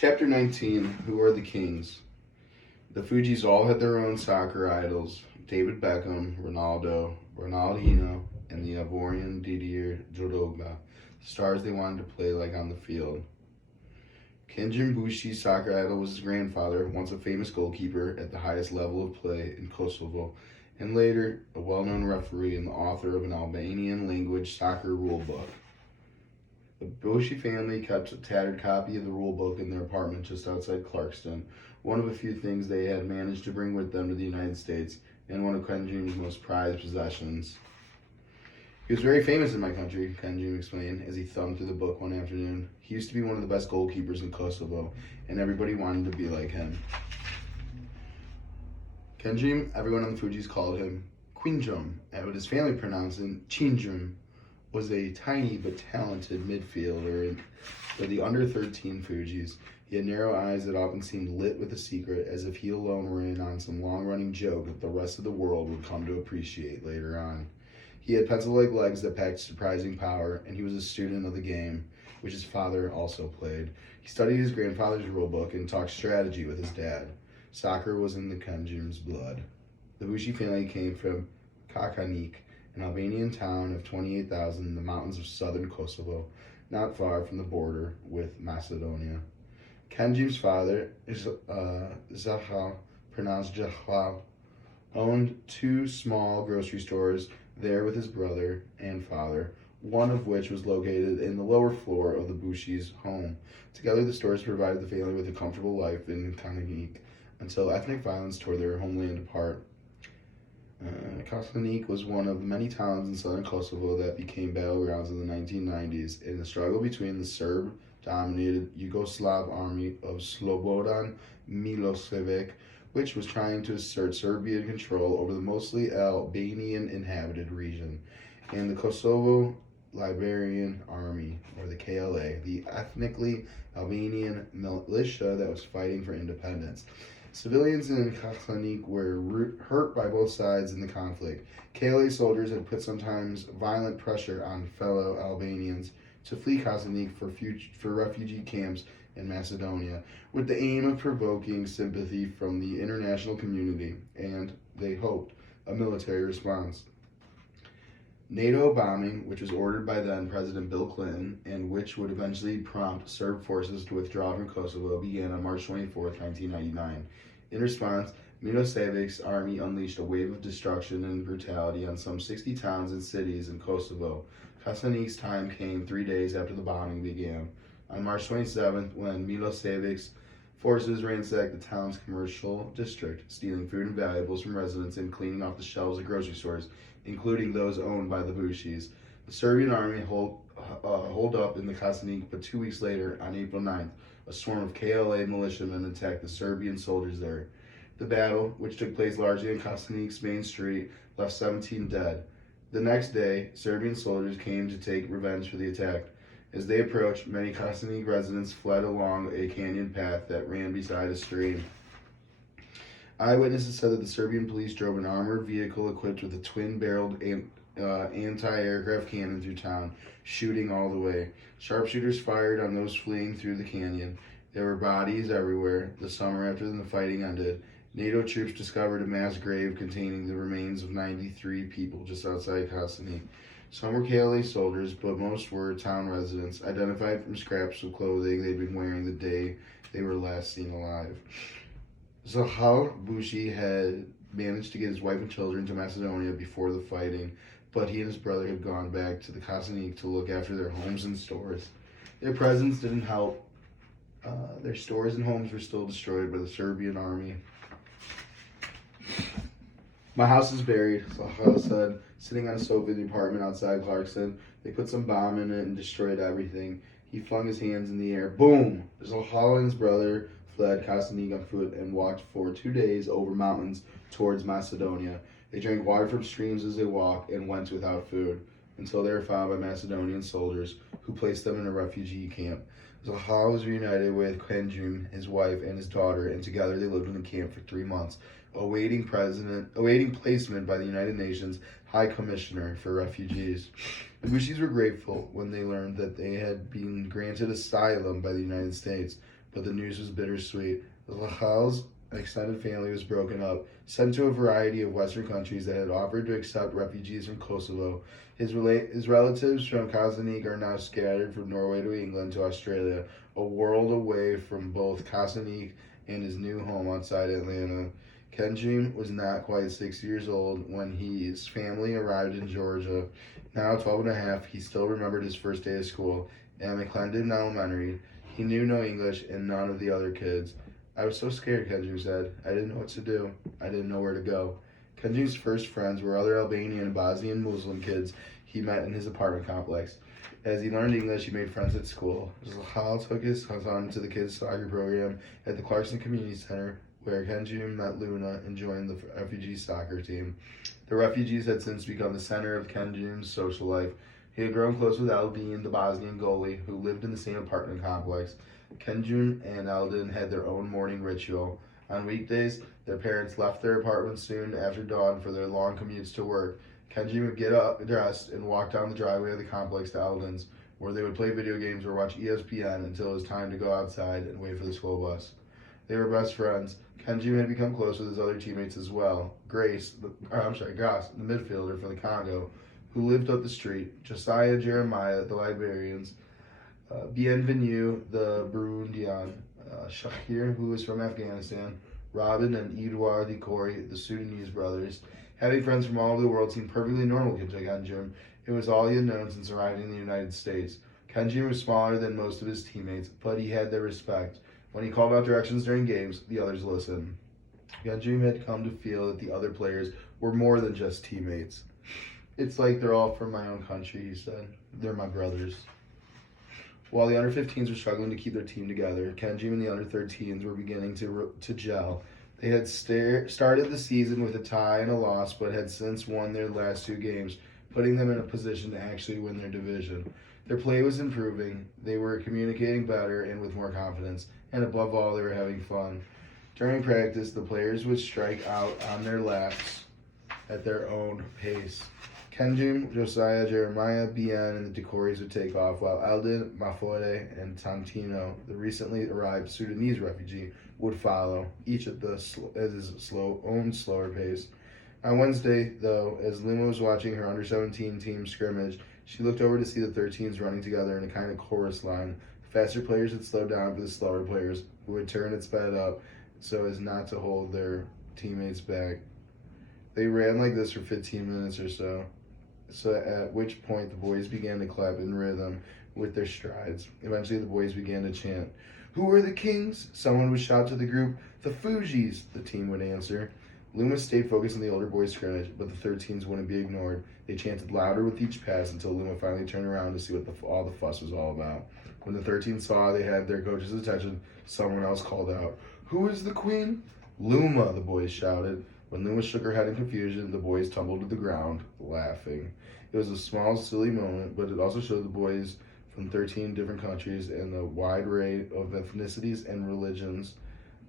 Chapter 19, Who Are the Kings? The Fugees all had their own soccer idols: David Beckham, Ronaldo, Ronaldinho, and the Ivorian Didier Drogba, the stars they wanted to play like on the field. Kenjin Bushi's soccer idol was his grandfather, once a famous goalkeeper at the highest level of play in Kosovo, and later a well-known referee and the author of an Albanian language soccer rule book. The Bushi family kept a tattered copy of the rule book in their apartment just outside Clarkston, one of a few things they had managed to bring with them to the United States, and one of Kenjim's most prized possessions. He was very famous in my country, Kenjim explained as he thumbed through the book one afternoon. He used to be one of the best goalkeepers in Kosovo, and everybody wanted to be like him. Kenjim, everyone on the Fugees called him Quinjum, and what his family pronounced in Chinjum, was a tiny but talented midfielder for the under-13 Fugees. He had narrow eyes that often seemed lit with a secret, as if he alone were in on some long-running joke that the rest of the world would come to appreciate later on. He had pencil-like legs that packed surprising power, and he was a student of the game, which his father also played. He studied his grandfather's rulebook and talked strategy with his dad. Soccer was in the Kenjim's blood. The Bushi family came from Kakanik, an Albanian town of 28,000 in the mountains of southern Kosovo, not far from the border with Macedonia. Kenjim's father, Zahal, pronounced Jahal, owned two small grocery stores there with his brother and father, one of which was located in the lower floor of the Bushi's home. Together, the stores provided the family with a comfortable life in Kakanik until ethnic violence tore their homeland apart. Kakanik was one of the many towns in southern Kosovo that became battlegrounds in the 1990s in the struggle between the Serb-dominated Yugoslav army of Slobodan Milosevic, which was trying to assert Serbian control over the mostly Albanian-inhabited region, and the Kosovo Liberian Army, or the KLA, the ethnically Albanian militia that was fighting for independence. Civilians in Kakanik were hurt by both sides in the conflict. KLA soldiers had put sometimes violent pressure on fellow Albanians to flee Kakanik for refugee camps in Macedonia, with the aim of provoking sympathy from the international community and, they hoped, a military response. NATO bombing, which was ordered by then President Bill Clinton and which would eventually prompt Serb forces to withdraw from Kosovo, began on March 24, 1999. In response, Milosevic's army unleashed a wave of destruction and brutality on some 60 towns and cities in Kosovo. Kakanik's time came 3 days after the bombing began. On March 27th, when Milosevic's forces ransacked the town's commercial district, stealing food and valuables from residents and cleaning off the shelves of grocery stores, including those owned by the Bushis. The Serbian army holed up in the Kakanik, but 2 weeks later, on April 9th, a swarm of KLA militiamen attacked the Serbian soldiers there. The battle, which took place largely on Kakanik's main street, left 17 dead. The next day, Serbian soldiers came to take revenge for the attack. As they approached, many Kakanik residents fled along a canyon path that ran beside a stream. Eyewitnesses said that the Serbian police drove an armored vehicle equipped with a twin-barreled anti-aircraft cannon through town, shooting all the way. Sharpshooters fired on those fleeing through the canyon. There were bodies everywhere. The summer after the fighting ended, NATO troops discovered a mass grave containing the remains of 93 people just outside Kakanik. Some were KLA soldiers, but most were town residents, identified from scraps of clothing they'd been wearing the day they were last seen alive. Zahal Bushi had managed to get his wife and children to Macedonia before the fighting, but he and his brother had gone back to the Kakanik to look after their homes and stores. Their presence didn't help. Their stores and homes were still destroyed by the Serbian army. "My house is buried," Zahal said, sitting on a sofa in the apartment outside Clarkston. "They put some bomb in it and destroyed everything." He flung his hands in the air. Boom! Zahal and his brother fled Kakanik on foot and walked for 2 days over mountains towards Macedonia. They drank water from streams as they walked and went without food until they were found by Macedonian soldiers who placed them in a refugee camp. Zahal was reunited with Kenjim, his wife, and his daughter, and together they lived in the camp for 3 months, awaiting placement by the United Nations High Commissioner for Refugees. The Bushis were grateful when they learned that they had been granted asylum by the United States. but the news was bittersweet. Lachal's extended family was broken up, sent to a variety of Western countries that had offered to accept refugees from Kosovo. His relatives from Kazanik are now scattered from Norway to England to Australia, a world away from both Kazanik and his new home outside Atlanta. Kenji was not quite 6 years old when his family arrived in Georgia. Now 12 and a half, he still remembered his first day of school at McClendon Elementary. He knew no English and none of the other kids. I was so scared, Kenji said. I didn't know what to do. I didn't know where to go. Kenji's first friends were other Albanian and Bosnian Muslim kids he met in his apartment complex. As he learned English, he made friends at school. Zahal took his son to the kids' soccer program at the Clarkson Community Center, where Kenji met Luna and joined the refugee soccer team. The refugees had since become the center of Kenji's social life. He had grown close with Aldin, the Bosnian goalie, who lived in the same apartment complex. Kenjun and Aldin had their own morning ritual. On weekdays, their parents left their apartment soon after dawn for their long commutes to work. Kenji would get up, dressed, and walk down the driveway of the complex to Aldin's, where they would play video games or watch ESPN until it was time to go outside and wait for the school bus. They were best friends. Kenji had become close with his other teammates as well. Grace, the midfielder for the Congo, who lived up the street, Josiah, Jeremiah, the Liberians, Bienvenu, the Burundian, Shakir, who was from Afghanistan, Robin and Edouard Dikori, the Sudanese brothers. Having friends from all over the world seemed perfectly normal to Kenji. It was all he had known since arriving in the United States. Kenji was smaller than most of his teammates, but he had their respect. When he called out directions during games, the others listened. Kenji had come to feel that the other players were more than just teammates. It's like they're all from my own country, he said. They're my brothers. While the under-15s were struggling to keep their team together, Kenji and the under-13s were beginning to gel. They had started the season with a tie and a loss, but had since won their last two games, putting them in a position to actually win their division. Their play was improving, they were communicating better and with more confidence, and above all, they were having fun. During practice, the players would strike out on their laps at their own pace. Kenji, Josiah, Jeremiah, Bien, and the Decoris would take off, while Eldin, Mafode, and Tantino, the recently arrived Sudanese refugee, would follow, each at his own slower pace. On Wednesday, though, as Luma was watching her under-17 team scrimmage, she looked over to see the 13s running together in a kind of chorus line. Faster players had slowed down for the slower players, who had turned and sped up so as not to hold their teammates back. They ran like this for 15 minutes or so at which point the boys began to clap in rhythm with their strides. Eventually the boys began to chant, "Who are the kings?" Someone would shout to the group. "The Fugees," the team would answer. Loomis stayed focused on the older boys' scrimmage, but the 13s wouldn't be ignored. They chanted louder with each pass until Luma finally turned around to see what all the fuss was all about. When the 13s saw they had their coach's attention, someone else called out, "Who is the queen?" "Luma," the boys shouted. When Luma shook her head in confusion, the boys tumbled to the ground, laughing. It was a small, silly moment, but it also showed the boys from 13 different countries and a wide array of ethnicities and religions,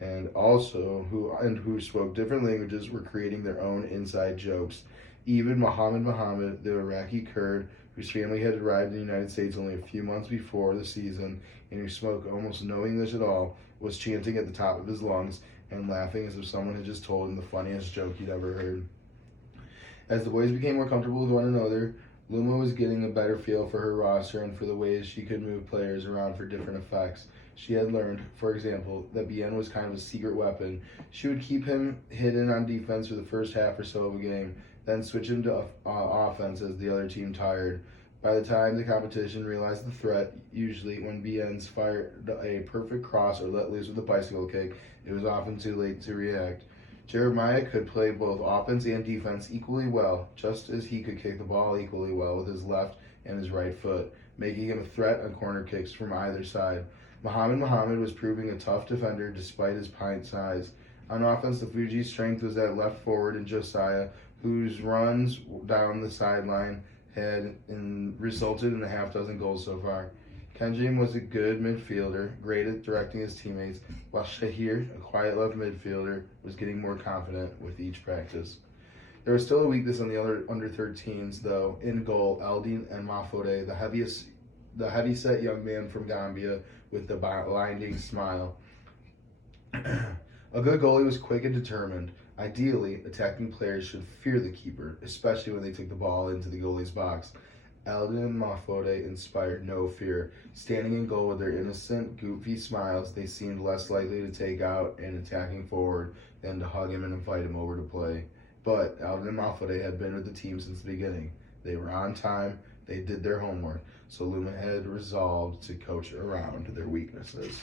and who spoke different languages, were creating their own inside jokes. Even Muhammad, the Iraqi Kurd, whose family had arrived in the United States only a few months before the season, and who spoke almost no English at all, was chanting at the top of his lungs and laughing as if someone had just told him the funniest joke he'd ever heard. As the boys became more comfortable with one another, Luma was getting a better feel for her roster and for the ways she could move players around for different effects. She had learned, for example, that Bien was kind of a secret weapon. She would keep him hidden on defense for the first half or so of a game, then switch him to offense as the other team tired. By the time the competition realized the threat, usually when Bien's fired a perfect cross or let loose with a bicycle kick, it was often too late to react. Jeremiah could play both offense and defense equally well, just as he could kick the ball equally well with his left and his right foot, making him a threat on corner kicks from either side. Muhammad was proving a tough defender despite his pint size. On offense, the Fuji's strength was at left forward in Josiah, whose runs down the sideline had resulted in a half dozen goals so far. Kenji was a good midfielder, great at directing his teammates, while Shahir, a quiet left midfielder, was getting more confident with each practice. There was still a weakness on the other under-13s, though. In goal, Eldin and Mafode, the heavy-set young man from Gambia, with a blinding smile. A good goalie was quick and determined. Ideally, attacking players should fear the keeper, especially when they took the ball into the goalie's box. Eldon and Mafode inspired no fear. Standing in goal with their innocent, goofy smiles, they seemed less likely to take out an attacking forward than to hug him and invite him over to play. But Eldon and Mafode had been with the team since the beginning. They were on time, they did their homework, so Luma had resolved to coach around their weaknesses.